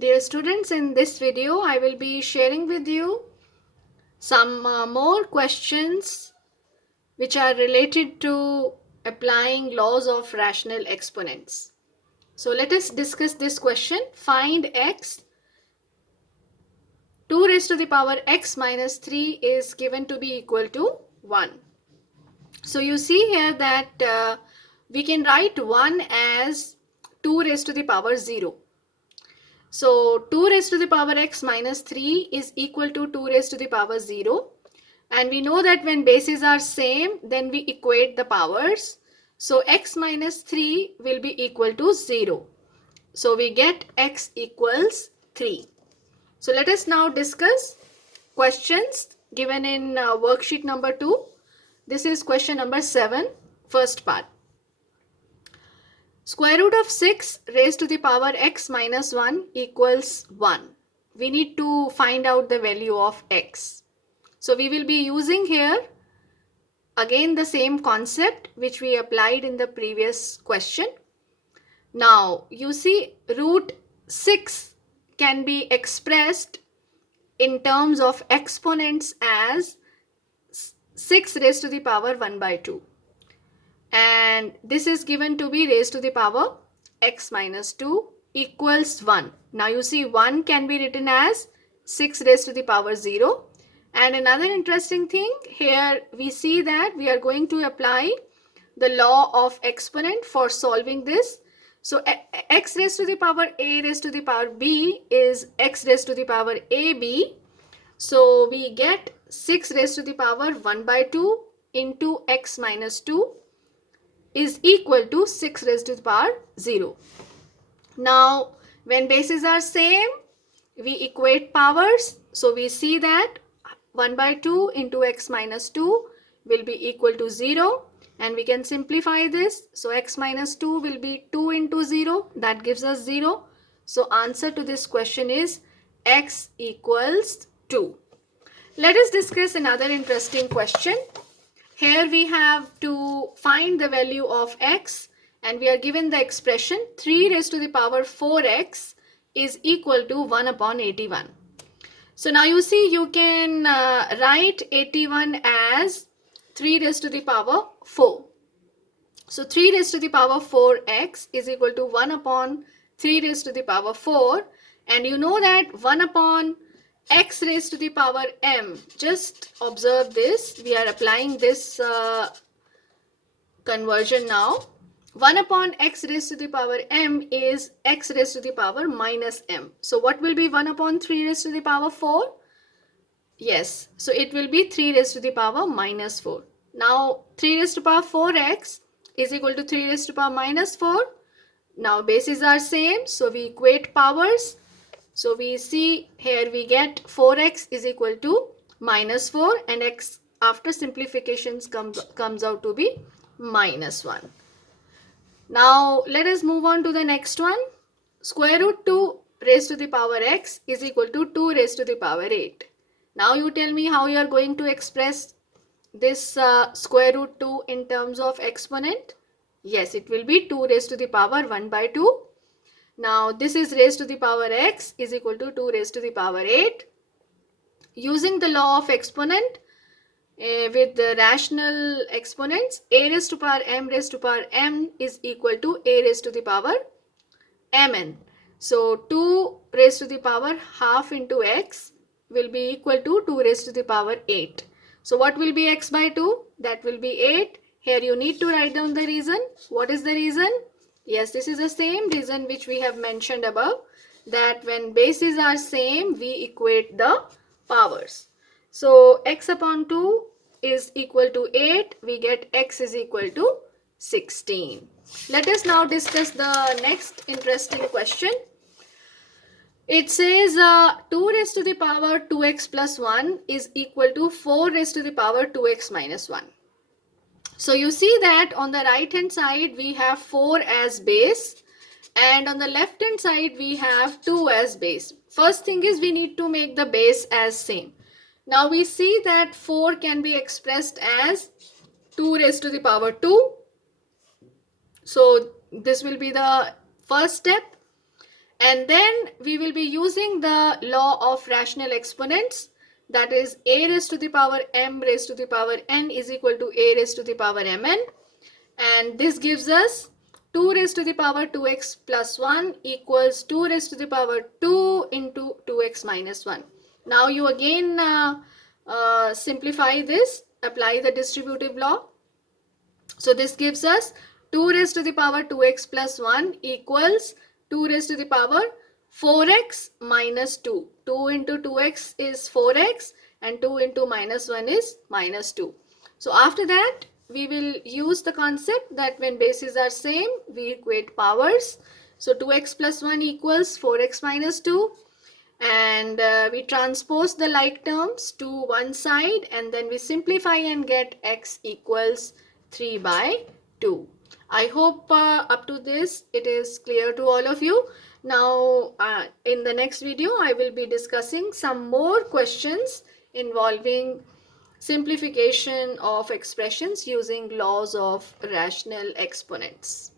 Dear students, in this video I will be sharing with you some more questions which are related to applying laws of rational exponents. So let us discuss this question. Find x. 2 raised to the power x minus 3 is given to be equal to 1. So you see here that we can write 1 as 2 raised to the power 0. So 2 raised to the power x minus 3 is equal to 2 raised to the power 0. And we know that when bases are same, then we equate the powers. So x minus 3 will be equal to 0. So we get x equals 3. So let us now discuss questions given in worksheet number 2. This is question number 7, first part. Square root of 6 raised to the power x minus 1 equals 1. We need to find out the value of x. So we will be using here again the same concept which we applied in the previous question. Now you see root 6 can be expressed in terms of exponents as 6 raised to the power 1 by 2. And this is given to be raised to the power x minus 2 equals 1. Now you see 1 can be written as 6 raised to the power 0. And another interesting thing, here we see that we are going to apply the law of exponent for solving this. So x raised to the power a raised to the power b is x raised to the power ab. So we get 6 raised to the power 1 by 2 into x minus 2 is equal to 6 raised to the power 0. Now, when bases are same, we equate powers. So, we see that 1 by 2 into x minus 2 will be equal to 0. And we can simplify this. So, x minus 2 will be 2 into 0. That gives us 0. So, answer to this question is x equals 2. Let us discuss another interesting question. Here we have to find the value of x and we are given the expression 3 raised to the power 4x is equal to 1 upon 81. So now you see you can write 81 as 3 raised to the power 4. So 3 raised to the power 4x is equal to 1 upon 3 raised to the power 4, and you know that 1 upon x raised to the power m. Just observe this. We are applying this conversion now. 1 upon x raised to the power m is x raised to the power minus m. So what will be 1 upon 3 raised to the power 4? Yes. So it will be 3 raised to the power minus 4. Now 3 raised to the power 4x is equal to 3 raised to the power minus 4. Now bases are same. So we equate powers. So we see here we get 4x is equal to minus 4 and x after simplifications comes out to be minus 1. Now let us move on to the next one. Square root 2 raised to the power x is equal to 2 raised to the power 8. Now you tell me how you are going to express this square root 2 in terms of exponent. Yes, it will be 2 raised to the power 1 by 2. Now this is raised to the power x is equal to 2 raised to the power 8. Using the law of exponent with the rational exponents, a raised to power m raised to power m is equal to a raised to the power mn. So 2 raised to the power half into x will be equal to 2 raised to the power 8. So what will be x by 2? That will be 8. Here you need to write down the reason. What is the reason? Yes, this is the same reason which we have mentioned above, that when bases are same, we equate the powers. So x upon 2 is equal to 8. We get x is equal to 16. Let us now discuss the next interesting question. It says 2 raised to the power 2x plus 1 is equal to 4 raised to the power 2x minus 1. So you see that on the right hand side we have 4 as base and on the left hand side we have 2 as base. First thing is we need to make the base as same. Now we see that 4 can be expressed as 2 raised to the power 2. So this will be the first step. And then we will be using the law of rational exponents, that is a raised to the power m raised to the power n is equal to a raised to the power mn. And this gives us 2 raised to the power 2x plus 1 equals 2 raised to the power 2 into 2x minus 1. Now you again simplify this, apply the distributive law. So this gives us 2 raised to the power 2x plus 1 equals 2 raised to the power 4x minus 2. 2 into 2x is 4x and 2 into minus 1 is minus 2. So after that, we will use the concept that when bases are same, we equate powers. So 2x plus 1 equals 4x minus 2. And we transpose the like terms to one side, and then we simplify and get x equals 3 by 2. I hope up to this it is clear to all of you. Now in the next video I will be discussing some more questions involving simplification of expressions using laws of rational exponents.